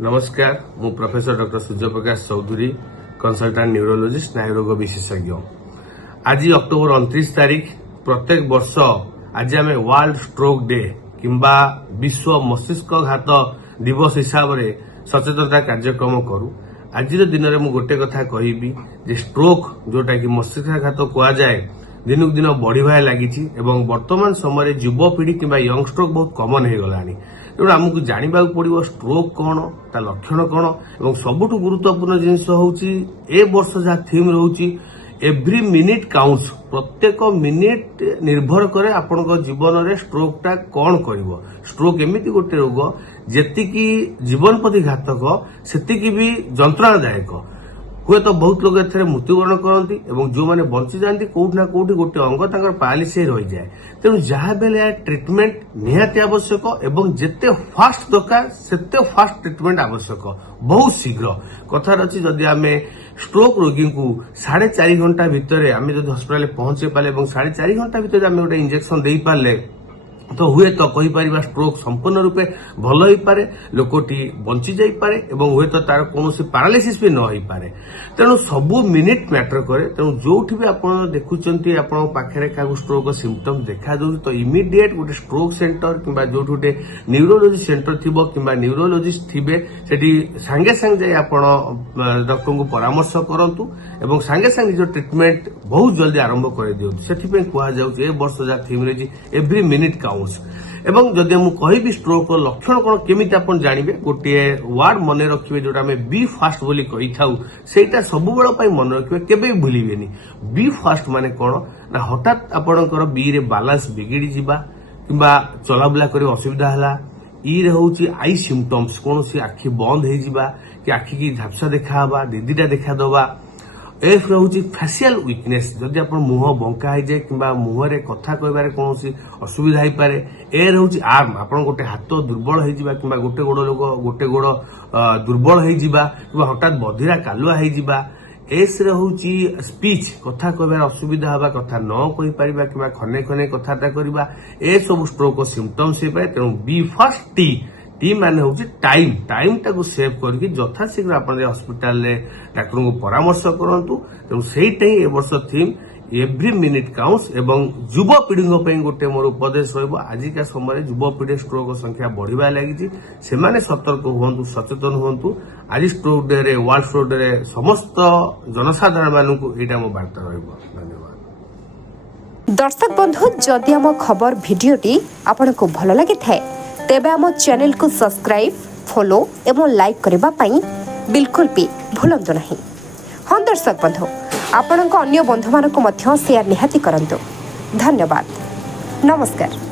नमस्कार मु professor doctor Suryaprakash Chaudhary consultant neurologist स्नायुरोग विशेषज्ञ। आज अक्टोबर 29 तारीख प्रत्येक वर्ष आज आम वर्ल्ड स्ट्रोक डे किंबा विश्व मस्तिष्कघात दिवस हिसाब से सचेतनता कार्यक्रम करूँ। आज दिन में मुझे गोटे कथा कहबी जे स्ट्रोक जोटा कि मस्तिष्कघात कहुए दिनक दिन बढ़िबार लगी वर्तमान समय युवपीढ़ी किंबा यंग स्ट्रोक बहुत कमन हो गलानी। तेणु आमको जानवा पड़ो स्ट्रोक कौन ता लक्षण कौन और सबुठ गुरुत्वपूर्ण जिनस हूँ ए वर्ष जहाँ थीम रोचे एव्री मिनिट काउंट्स। प्रत्येक मिनिट निर्भर करे आपण जीवन में स्ट्रोकटा कौन कर। स्ट्रोक एमती गोटे रोग जी जीवन प्रति घातक सेतिकी भी जंत्रणादायक। हुए तो बहुत लोग ए मृत्युवरण करती जो मैंने बंची जाती कौटि ना कौटि गोटे अंग तक पारालिसिस रही जाए। तेणु जहाँ बेले ट्रिटमेंट निहाती आवश्यक एवं जिते फास्ट दरकार सेते फास्ट ट्रिटमेंट आवश्यक बहुत शीघ्र। कथार अच्छी जदि आम स्ट्रोक रोगी को 4.5 घंटा भितर आम जब हस्पिटाल पहुंचे पारे 4.5 घंटा भितर आम गोटे इंजेक्शन दे पारे तो हुए तो कहीपर स्ट्रोक संपूर्ण रूपे भल हो पारे लोकटी बंची जाई पारे एवं हुए तो तार कौन पारालिसिस भी न हो पारे। तेणु सबू मिनिट मैटर करे। तेणु जो भी आप देखुंट पाखे क्या स्ट्रोक सिम्पटम देखा दो तो इमिडिएट गोटे स्ट्रोक सेंटर कि जो गोटे न्यूरोलोजी सेंटर थी कि न्यूरोलोजिस्ट थे से सांगे सांगे जाए आप डॉक्टर को परामर्श करूँ और सांगे सांगे निज ट्रिटमेंट बहुत जल्दी आरंभ कर दिखाँ। से कहुए वर्ष जहाँ थीम रही एव्री मिनिट काउंट्स। एवं जदि मुझे कहबी स्ट्रोक लक्षण कौन केमी आप जानवे गोटे वार्ड मन रखिए जोटा आम बी फास्ट बोली कही था सेटा सब बेल मन रखिए केबे भूलिबेनी। बी फास्ट माने कौन ना हठात आपणकर बी रे बालांस बिगिड़ी जिबा किंबा चलाबुला करे असुविधा हला। ई रे होची आई सिम्पटम्स कौन सी आखि बंद हो जिबा कि आखि की झापसा देखा हवा दीदीटा देखा दबा। एफ रोचे फेसियल वीकनेस जदि आप मुह बंका हो जाए कि मुहर कथा कहबार कौन असुविधा हो पाए। ए रोचे आर्म आप गोटे हाथ दुर्बल हो कि गोटे गोड़ लोक गोटे गोड़ दुर्बल हो हठात बधिरा कालुआ हो। एस रोचे स्पीच कथा कहबार असुविधा हवा कथा न कही पार कि खने खने कथाटा करवा ए सब स्ट्रोक सिम्पटम्स हो पाए। तेणु बी फास्ट टी माने हूँ टाइम टाइम टाक सेव करके यथाशीघ्र आप हस्पिटाल डाक्टर को परामर्श करूँ। तेणु सहीटा ही वर्ष थीम एव्री मिनिट काउंट्स एवं युवपीढ़ी गोटे मोर उपदेश रजिका समय युवपीढ़ी स्ट्रोक संख्या बढ़िबार लगी से सतर्क हूँ सचेतन हूँ। आज स्ट्रोक डे रे वर्ल्ड स्ट्रोक डे रे समस्त जनसाधारण मानू यहाँ मो बार्ता धन्यवाद। दर्शक बंधु जदि आम खबर भिडियोटी आपन को भल लगी थाए तेबे आम चैनल को सब्सक्राइब फॉलो एवं लाइक करबा पई बिल्कुल भी भूलंतु नहीं। हाँ दर्शक बंधु आपण अन्य बंधु मानक मध्य शेयर निहाती करंतु। धन्यवाद। नमस्कार।